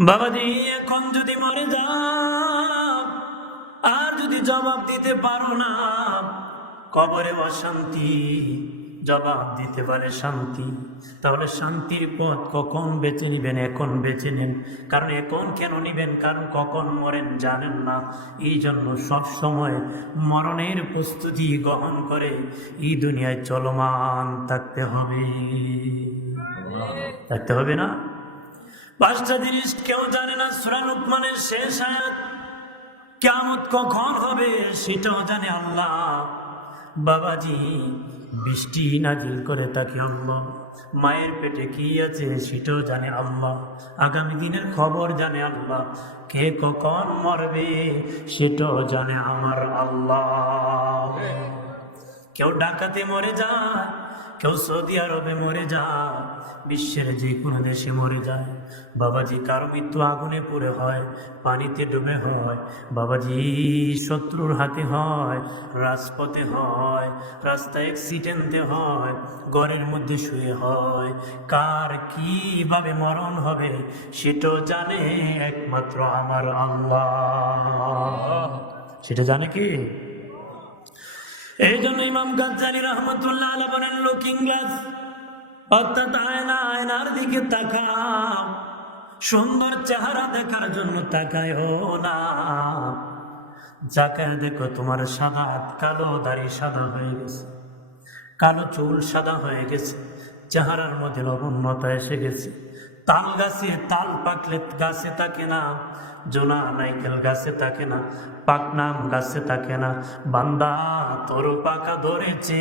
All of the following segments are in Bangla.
বাবাজি এখন যদি মরে যাও আর যদি জবাব দিতে পারো না কবরে অশান্তি জবাব দিতে পারে শান্তি। তাহলে শান্তির পথ কখন বেছে নিবেন এখন বেছে নেন। কারণ এখন কেন নিবেন? কারণ কখন মরেন জানেন না। এই জন্য সব সময় মরণের প্রস্তুতি গ্রহণ করে এই দুনিয়ায় চলমান থাকতে হবে। থাকতে হবে না? পাঁচটা জিনিস কেউ জানে না সুরা লুকমানের শেষ আয়াত। কেমত কখন হবে সেটাও জানে আল্লাহ। বাবাজি, বৃষ্টি নাজিল করে তাকে আল্লাহ। মায়ের পেটে কি আছে সেটাও জানে আল্লাহ। আগামী দিনের খবর জানে আল্লাহ। কে কখন মরবে সেটাও জানে আমার আল্লাহ। কেউ ডাকাতে মরে যায় কেউ সৌদি আরবে মরে যায়, বিশ্বের যে কোনো দেশে মরে যায়। বাবাজি, কারও মৃত্যু আগুনে পড়ে হয়, পানিতে ডুবে হয়। বাবাজি, শত্রুর হাতে হয়, রাজপথে হয়, রাস্তায় অ্যাক্সিডেন্টে হয়, ঘরের মধ্যে শুয়ে হয়। কার কীভাবে মরণ হবে, সেটাও জানে একমাত্র আমার আল্লাহ। সেটা জানে কি? এই জন্য ইমাম গাজ্জালি রহমতুল্লাহ আলা বলেন, লুকিং গ্লাস অর্থাৎ আয়না, আয়নার দিকে তাকাও। সুন্দর চেহারা দেখার জন্য তাকায় না। যাকে দেখো তোমার সাদা কালো, দাড়ি সাদা হয়ে গেছে। কালো চুল সাদা হয়ে গেছে। চেহারার মধ্যে লবণ্যতা এসে গেছে। তাল গাছে তাল পাকলে গাছে থাকে না, জোনা নাইকেল গাছে থাকে না, পাকনাম গাছে থাকে না। বান্দা, তোর পাকা ধরেছে,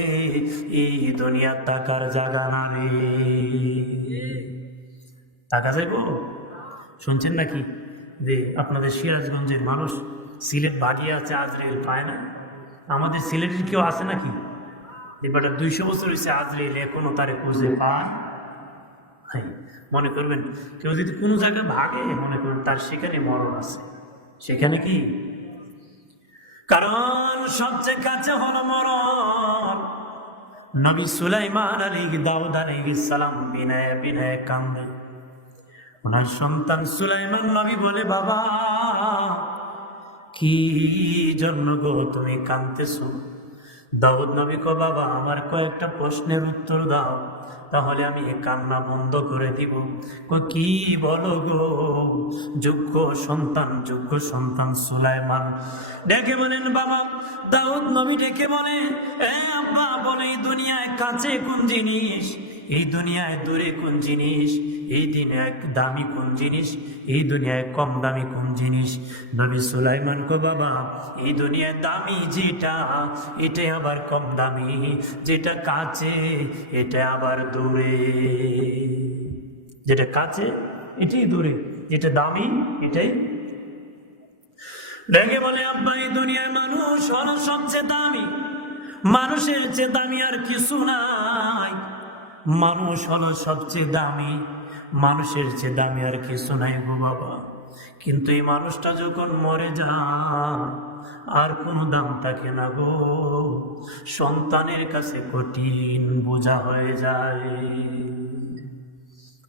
এই দুনিয়া তাকার জাগা না রে টাকা যাইব শুনছেন নাকি? যে আপনাদের সিরাজগঞ্জের মানুষ সিলেট বাগিয়ে আছে আজরেল পায় না। আমাদের সিলেটের কেউ আছে নাকি? এবারটা দুইশো বছর হয়েছে আজরেল এখনও তারে খুঁজে পায়। হ্যাঁ মনে করবেন, কেউ যদি কোনো জায়গায় ভাগে, মনে করবেন তার সেখানে মরণ আছে। সেখানে কি? কারণ সবচেয়ে কাছে হলো মরণ। নবী সুলাইমান আলী দাউদ আলী সালাম বিনয় বিনয় কান্দে ওনার সন্তান সুলাইমান নবী বলে, বাবা, কি জন্য গো তুমি কাঁদতেছো? দাউদ নবী কো বাবা, আমার কয়েকটা প্রশ্নের উত্তর দাও, তাহলে আমি এ কান্না বন্ধ করে দিব। কো বলো গো? যোগ্য সন্তান যোগ্য সন্তান সুলাইমান। ডেকে বলেন, বাবা, দাউদ নবী ডেকে বলে, এ আব্বা, বলে দুনিয়ায় কাছে কোন জিনিস? এই দুনিয়ায় দূরে কোন জিনিস? এই দিনে এক দামি কোন জিনিস? এই দুনিয়ায় কম দামি কোন জিনিস? নবী সুলাইমান কো বাবা, এই দুনিয়ায় দামি যেটা এটা আবার কম দামি। যেটা কাছে, এটা আবার দূরে। যেটা কাছে, এটাই দূরে। যেটা দামি, এটাই। রেগে বলে, আব্বা, এই দুনিয়ায় মানুষ হলো দামি। মানুষের চেয়ে দামি আর কিছু নাই। মানুষ হলো সবচেয়ে দামি। মানুষের চেয়ে দামি আর কিছু নাই গো বাবা। কিন্তু এই মানুষটা যখন মরে যায়, আর কোনো দাম থাকে না গো। সন্তানের কাছে কঠিন বোঝা হয়ে যায়।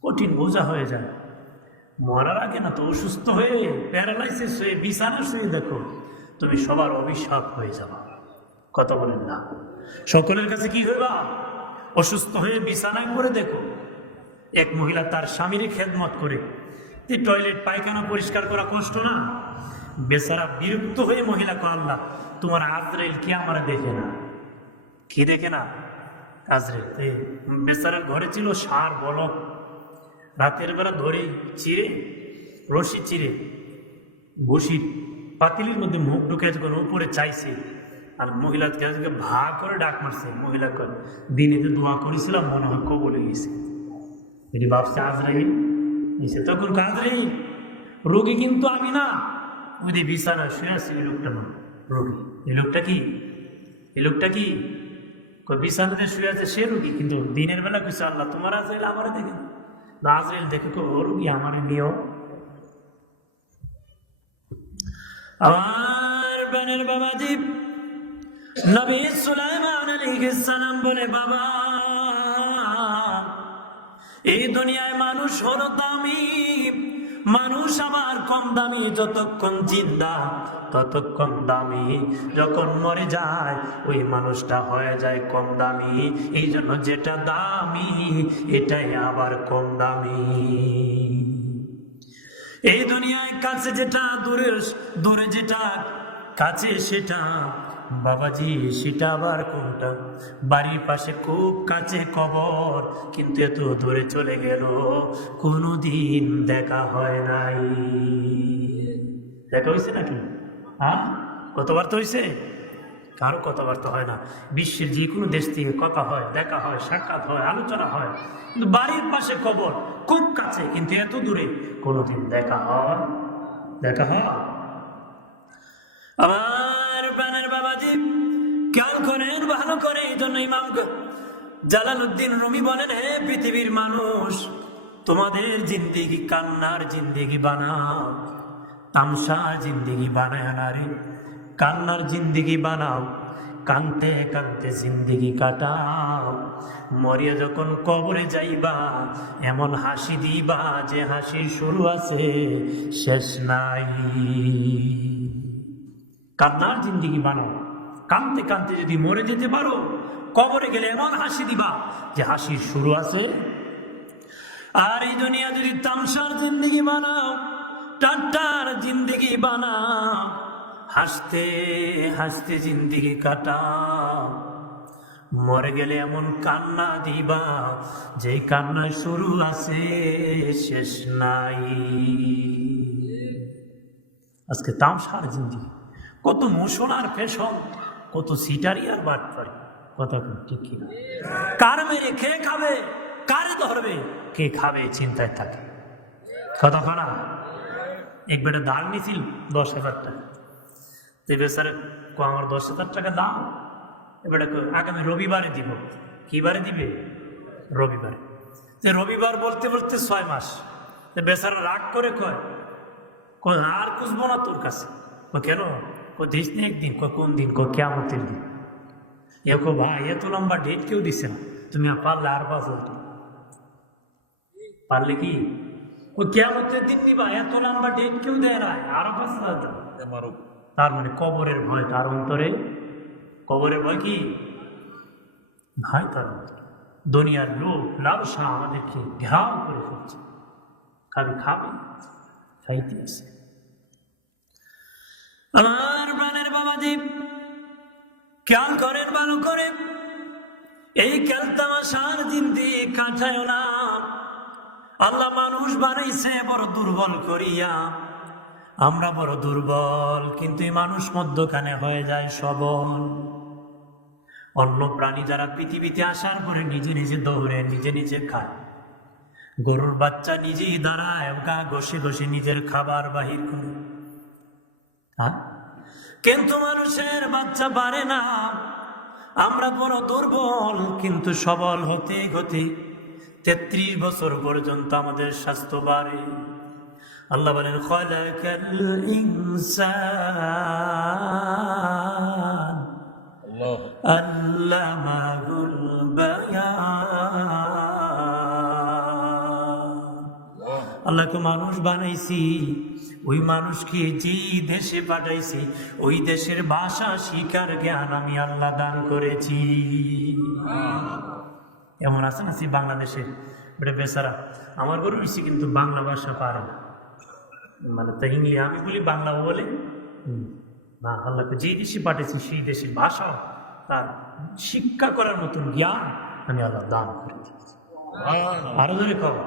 কঠিন বোঝা হয়ে যায়। মরার আগে না তো অসুস্থ হয়ে প্যারালাইসিস হয়ে বিছানা শুয়ে দেখো, তুমি সবার অভিশাপ হয়ে যাবা। কথা বলেন না। সকলের কাছে কি হইবা? অসুস্থ হয়ে বিছানায় করে দেখো। এক মহিলা তার স্বামীর খেদমত করে। টয়লেট, পায়খানা পরিষ্কার করা কষ্ট না? বেচারা বিরক্ত হয়ে মহিলা কো আল্লাহ, তোমার আজরাইল কি আমার দেখে না? কি দেখে না? আজরাইল এই বেচারার ঘরে ছিল সার, বলক। রাতের বেলা ধরে চিরে রশি চিরে বসি পাতিলির মধ্যে মুখ ঢুকে যখন উপরে চাইছে। আর মহিলা ভা করে ডাক মারছে, মহিলা করে দিনে তো দোয়া করেছিলাম, মনে হয় কবলে গেছে। এটি ভাবছে, আজরাইল? নিচে, তখন আজরাইল, রোগী কিন্তু আমি না। যে বিছানা শুয়ে আছে এই লোকটা না রোগী। এই লোকটা কি? এই লোকটা কি? বিছানাতে শুয়ে আছে, সে রোগী? কিন্তু দিনের বেলা কিছু আল্লাহ, তোমার আজরাইল আমার দেখে আজরাইল দেখে কো ও রোগী, আমার নিও আমার বানের বাবাজি নবী সুলাইমান আলাইহিস সালাম বলে, বাবা, এই দুনিয়ায় মানুষ হলো দামি। মানুষ আমার কম দামি, যতক্ষণ জিন্দা ততক্ষণ দামি। যখন মরে যায়, ওই মানুষটা হয়ে যায় কম দামি। এই জন্য যেটা দামি, এটাই আবার কম দামি। এই দুনিয়ায় কাছে যেটা দূরে দূরে যেটা, কাছে সেটা বাবাজি, সেটা আবার কোনটা? বাড়ির পাশে খুব কাছে কবর, কিন্তু এত দূরে চলে গেল, কোনোদিন দেখা হয় নাই। দেখা হয়েছে নাকি? হ্যাঁ? কতবার তো হয়েছে কারও কথাবার্তা হয় না। বিশ্বের যে কোনো দেশ থেকে কথা হয়, দেখা হয়, সাক্ষাৎ হয়, আলোচনা হয়। কিন্তু বাড়ির পাশে খবর খুব কাছে, কিন্তু এত দূরে কোনোদিন দেখা হয় দেখা হয়। আমার ভালো করে এই জন্য ইমাম জালালউদ্দিন রুমি বলেন, হে পৃথিবীর মানুষ, তোমাদের জিন্দিগি কান্নার জিন্দিগি বানাও, তামসার জিন্দিগি বানায় না রে। কান্নার জিন্দিগি বানাও, কানতে কানতে জিন্দিগি কাটাও। মরিয়া যখন কবরে যাইবা, এমন হাসি দিবা যে হাসির শুরু আছে, শেষ নাই। কান্নার জিন্দিগি বানাও। কানতে কানতে যদি মরে যেতে পারো, কবরে গেলে এমন হাসি দিবা যে হাসির শুরু আছে। আর এই দুনিয়া যদি তামসার জিন্দিগি বানাও টাটার জিন্দিগি বানাও, হাসতে হাসতে জিন্দিগি কাটাও। মরে গেলে এমন কান্না দিবা যে কান্নার শুরু আছে, শেষ নাই। আজকে তামসার জিন্দিগি, কত মোশন আর ফ্যাশন কত সিটারি আর বাট পারি কথা ঠিক কি না? কার মেরে কে খাবে? কারে ধরবে? কে খাবে? চিন্তায় থাকে। কথা কনা এক বেটা দাঁড় নিছিল দশ হাজার টাকা। তো বেচারে কো আমার দশ হাজার টাকা দাম এবারে আগামী রবিবারে দিব। কি বারে দিবে? রবিবারে। যে রবিবার বলতে বলতে ছয় মাস। বেচারা রাগ করে কয় আর খুঁজবো না তোর কাছে। কেন? কো দিস না একদিন কোন দিন, কো কেমতের দিন। এ কো ভাই এত লম্বা ডেট কেউ দিছে না। তুমি পারলে আর হাজার পারলে কি? ও কেমতের দিন দিবা এত লম্বা ডেট কেউ দেয় না। আর হাজার তার মানে কবরের ভয়, তার অন্তরে কবরের ভয় কি? নাই তার দুনিয়ার লোক, লালসা আমাদেরকে ঘেরাও করে ফেলছে খাবি, খাবে, খাইতে আছে আমার প্রাণের বাবা বাবাজি খেয়াল করেন ভালো করে। এই খেলতামাশার দিন দিয়ে কাটায় না। আল্লাহ মানুষ বানাইছে, বড় দুর্বল করিয়া। আমরা বড় দুর্বল, কিন্তু এই মানুষ মধ্যখানে হয়ে যায় সবল। অন্য প্রাণী যারা পৃথিবীতে আসার পরে নিজে নিজে দৌড়ে, নিজে নিজে খায়। গরুর বাচ্চা নিজেই দাঁড়ায়, গা ঘষে ঘষে নিজের খাবার বাহির করে। কিন্তু মানুষের বাচ্চা পারে না। আমরা বড় দুর্বল কিন্তু সবল হতে হতে তেত্রিশ বছর পর্যন্ত আমাদের স্বাস্থ্য বাড়ে। আল্লাহ বলেন খলাকাল আল্লাহকে মানুষ বানাইছি, ওই মানুষকে যেই দেশে পাঠাইছি, ওই দেশের ভাষা, শিকার জ্ঞান আমি আল্লাহ দান করেছি। এমন আছে না সে বাংলাদেশে বেটা বেচারা, আমার গরু বেশি কিন্তু বাংলা ভাষা পারে মানে মানে তাহিনী আমি বলি বাংলা বলে না আল্লাহকে যেই দেশে পাঠিয়েছি সেই দেশের ভাষাও তার শিক্ষা করার মতন জ্ঞান আমি আল্লাহ দান করে দিয়েছি আরও ধরে খাওয়া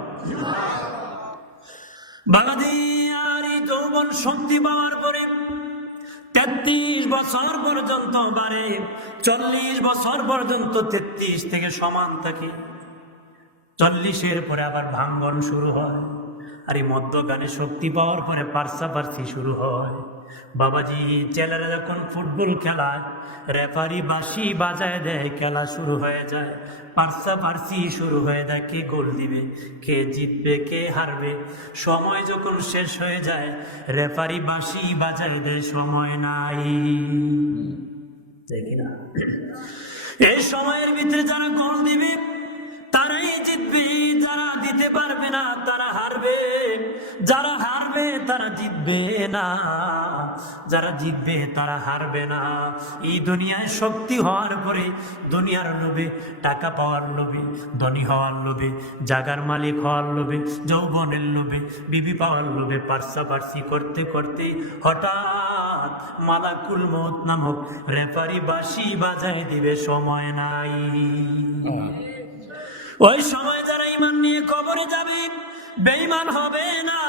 এই যৌবন শক্তি পাওয়ার পরে তেত্রিশ বছর পর্যন্ত বাড়ে, চল্লিশ বছর পর্যন্ত তেত্রিশ থেকে সমান থাকে। চল্লিশের পরে আবার ভাঙ্গন শুরু হয়, আর এই মধ্যগানে শক্তি পাওয়ার পরে পার্সাপার্সি শুরু হয়। বাবাজি ছেলেরা যখন ফুটবল খেলায়, রেফারি বাঁশি বাজায় দেয়, খেলা শুরু হয়ে যায়। পার্সাপার্সি শুরু হয়ে যায়, কে গোল দিবে, কে জিতবে, কে হারবে। সময় যখন শেষ হয়ে যায়, রেফারি বাঁশি বাজায় দেয়, সময় নাই। দেখি না। এই সময়ের ভিতরে যারা গোল দিবে, তারাই জিতবে। যারা দিতে পারবে না, তারা হারবে। যারা জিতবে না, যারা জিতবে তারা হারবে না। এই দুনিয়ায় শক্তি হওয়ার পরে দুনিয়ার লোভে, টাকা পাওয়ার লোভে, ধনী হওয়ার লোভে, জাগার মালিক হওয়ার লোভে, যৌবনের লোভে, বিবি পাওয়ার লোভে পার্সাপার্সি করতে করতে হঠাৎ মালাকুল মত নামক রেফারি বাসি বাজায় দিবে সময় নাই। ওই সময় যারা ইমান নিয়ে কবরে যাবে, বেঈমান হবে না।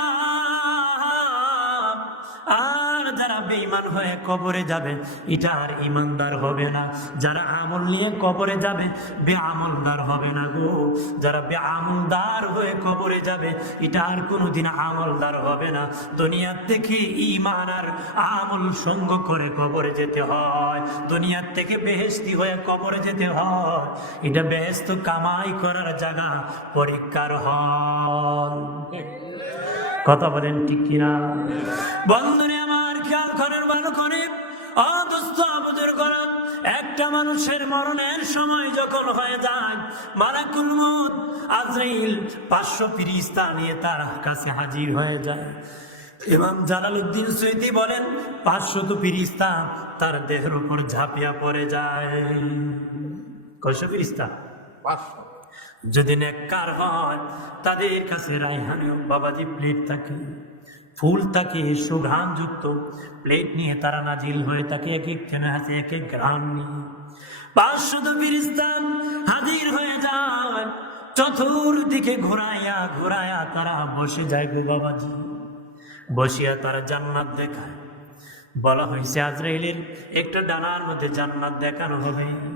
আর যারা বেঈমান হয়ে কবরে যাবে, এটা আর ইমানদার হবে না। যারা আমল নিয়ে কবরে যাবে বেআমলদার হবে না গো। যারা বেআমলদার হয়ে কবরে যাবে, এটা আর কোনোদিন আমলদার হবে না। দুনিয়ার থেকে ইমান আর আমল সঙ্গ করে কবরে যেতে হয়। দুনিয়ার থেকে বেহেস্তি হয়ে কবরে যেতে হয়। এটা বেহেস্ত কামাই করার জায়গা পরীক্ষার হল কথা বলেন ঠিক কিনা? বন্ধনে আমার খেয়াল করেন ভালো করে। অদস্ত আবুদের করেন একটা মানুষের মরণের সময় যখন হয়ে যায় মালাকুল মত আজরাইল পাঁচশো ফিরিস্তা নিয়ে তার কাছে হাজির হয়ে যায়। ইমাম জালালউদ্দিন সৈতি বলেন পাঁচশত ফিরিস্তা তার দেহের উপর ঝাঁপিয়া পড়ে যায়। কয়শো ফিরিস্তা? পাঁচশো। যদি নেককার হয়, তাদের কাছে রায়হানীয় বাবাজি প্লেট থাকে, ফুল থাকে সুঘ্রাণ যুক্ত প্লেট নিয়ে তারা নাজিল হয়ে থাকে এক এক জনে হাসে এক এক গ্রাম নিয়ে। পাঁচশত ফিরিস্তান হাজির হয়ে যায় চতুর্দিকে ঘোরাইয়া ঘোরাইয়া তারা বসে যায় গো বাবাজি। বসিয়া তারা জান্নাত দেখায়। বলা হয়েছে, আজরাইলের একটা ডানার মধ্যে জান্নাত দেখানো হবে।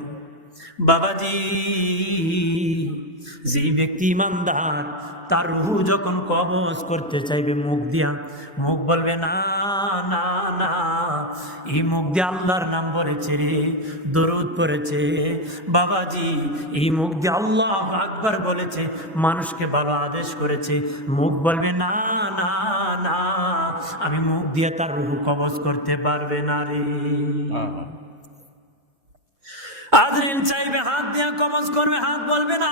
বাবাজি যে ব্যক্তি ইমানদার, তার রুহু যখন কবজ করতে চাইবে, মুখ দিয়া, মুখ বলবে, না না না। এই মুখ দিয়ে আল্লাহর নাম বলেছে রে, দরুদ পড়েছে। বাবাজি, এই মুখ দিয়ে আল্লাহ আকবার বলেছে, মানুষকে ভালো আদেশ করেছে। মুখ বলবে, না না না। আমি মুখ দিয়ে তার রুহু কবজ করতে পারবে না রে। আজরিন চাইবে, হাত দিয়া কবজ করবে, হাত বলবে না।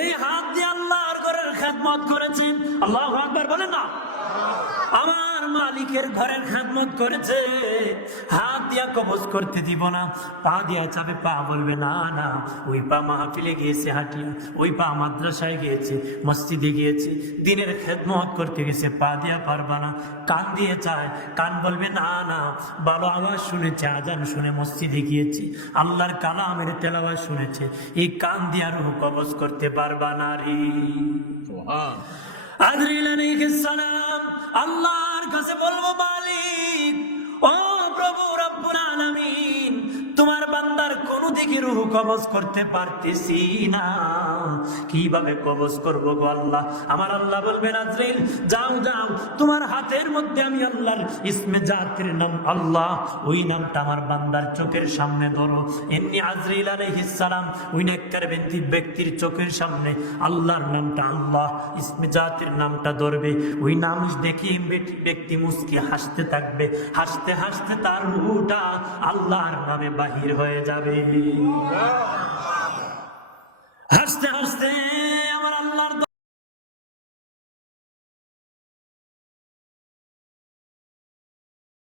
এই হাত দিয়ে আল্লাহর ঘরের খেদমত করেছে আল্লাহ আকবার বলেন না। মালিকের ঘরের খেদমত করেছে। হাত দিয়া কবজ করতে দিব না, পা দিয়া চাবে পা বলবে, না না, ওই পা মাহফিলে গিয়েছে হাটিয়া, ওই পা মাদ্রাসায় গিয়েছে, মসজিদে গিয়েছে, দিনের খেদমত করতে গেছে, পা দিয়া পারবা না, কান দিয়ে চায়, কান বলবে, না না, ভালো আওয়াজ শুনেছে, আজান শুনে মসজিদে গিয়েছে, আল্লাহর কালামের তেলাওয়াজ শুনেছে, এই কান দিয়া রুহ কবজ করতে পারবা না রে। আজরিল সালাম আল্লাহর কাছে বলব মালিক ও প্রভু রব্বুল আলামিন। তোমার বান্দার কোন দিকে রুহ কবজ করতে পারতেছি না। কীভাবে কবজ করব গো আল্লাহ? আমার আল্লাহ বলবেন, আজরাইল, যাও যাও। তোমার হাতের মধ্যে আমি আল্লাহর ইসমে জাতির নাম আল্লাহ। ওই নামটা আমার বান্দার চোখের সামনে ধরো। এমনি আজরাইল আলাইহিস সালাম, ওই নেককার ব্যক্তি, ব্যক্তির চোখের সামনে আল্লাহর নামটা আল্লাহ, ইসমে জাতির নামটা ধরবে। ওই নাম দেখি ব্যক্তি মুসকি হাসতে থাকবে। হাসতে হাসতে তার রুহটা আল্লাহর নামে বাহির হয়ে যাবে। হাসতে হাসতে আমার আল্লাহর